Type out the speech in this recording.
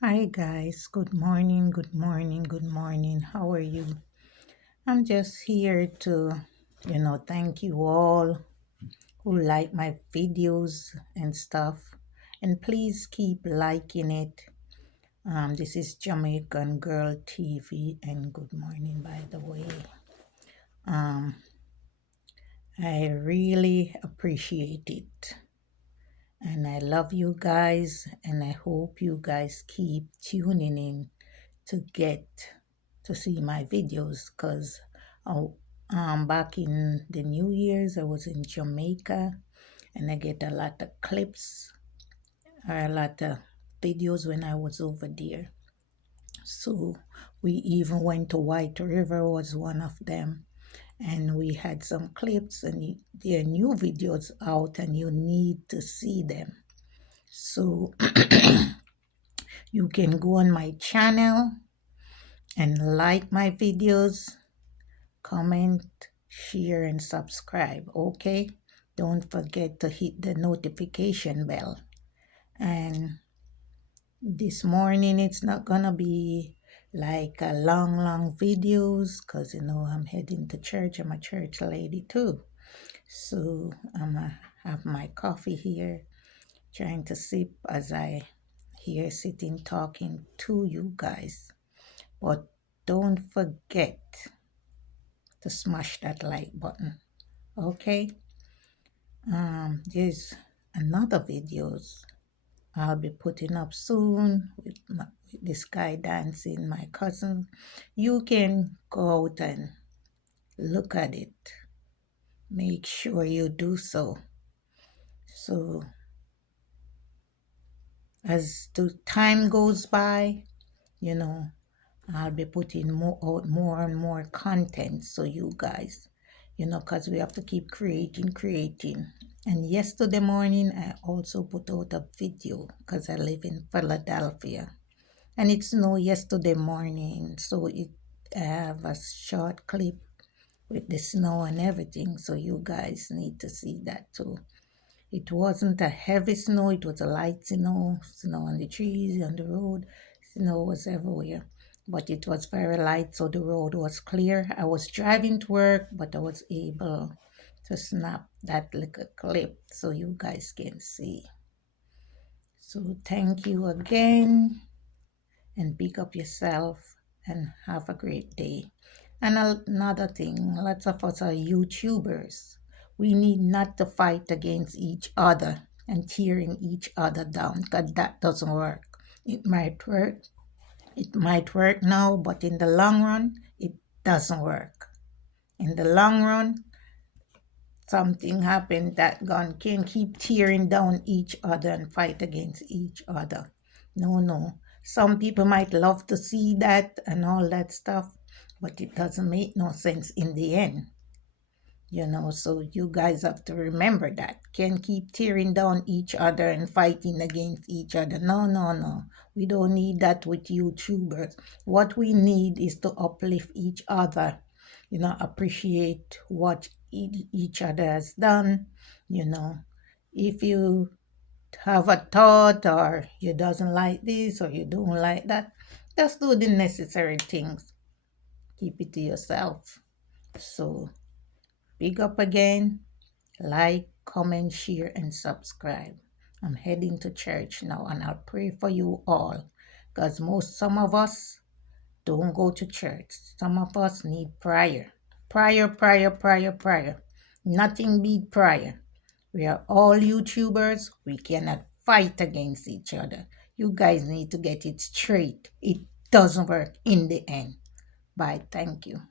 Hi guys, good morning, good morning, good morning. How are you? I'm just here to, thank you all who like my videos and stuff. And please keep liking it. This is Jamaican Girl TV, and good morning, by the way. Um, I really appreciate it. And I love you guys, and I hope you guys keep tuning in to get to see my videos because back in the New Year's I was in Jamaica and I get a lot of clips or a lot of videos when I was over there. So we even went to White River was one of them, and we had some clips and there are new videos out and you need to see them. So you can go on my channel and like my videos, comment, share, and subscribe. Okay? Don't forget to hit the notification bell. And this morning, it's not gonna be like a long videos because I'm heading to church. I'm a church lady too. So I'm gonna have my coffee here, trying to sip as I here sitting talking to you guys. But don't forget to smash that like button. Okay? There's another videos I'll be putting up soon with this guy dancing, my cousin. You can go out and look at it. Make sure you do so. So as the time goes by, you know, I'll be putting more and more content so you guys, because we have to keep creating. And yesterday morning, I also put out a video because I live in Philadelphia. And it's snow yesterday morning, so I have a short clip with the snow and everything, so you guys need to see that too. It wasn't a heavy snow, it was a light snow on the trees, on the road. Snow was everywhere, but it was very light, so the road was clear. I was driving to work, but I was able to snap that little clip so you guys can see. So thank you again, and big up yourself, and have a great day. And another thing, lots of us are YouTubers. We need not to fight against each other and tearing each other down because that doesn't work. It might work. It might work now, but in the long run, it doesn't work. In the long run, something happened that gun can keep tearing down each other and fight against each other. No. Some people might love to see that and all that stuff, but it doesn't make no sense in the end. So you guys have to remember that. Can't keep tearing down each other and fighting against each other. No. We don't need that with YouTubers. What we need is to uplift each other, appreciate what each other has done. If you have a thought or you doesn't like this or you don't like that, just do the necessary things. Keep it to yourself. So big up again. Like, comment, share, and subscribe. I'm heading to church now and I'll pray for you all because some of us don't go to church. Some of us need prayer. Prayer. Nothing beat prayer. We are all YouTubers. We cannot fight against each other. You guys need to get it straight. It doesn't work in the end. Bye. Thank you.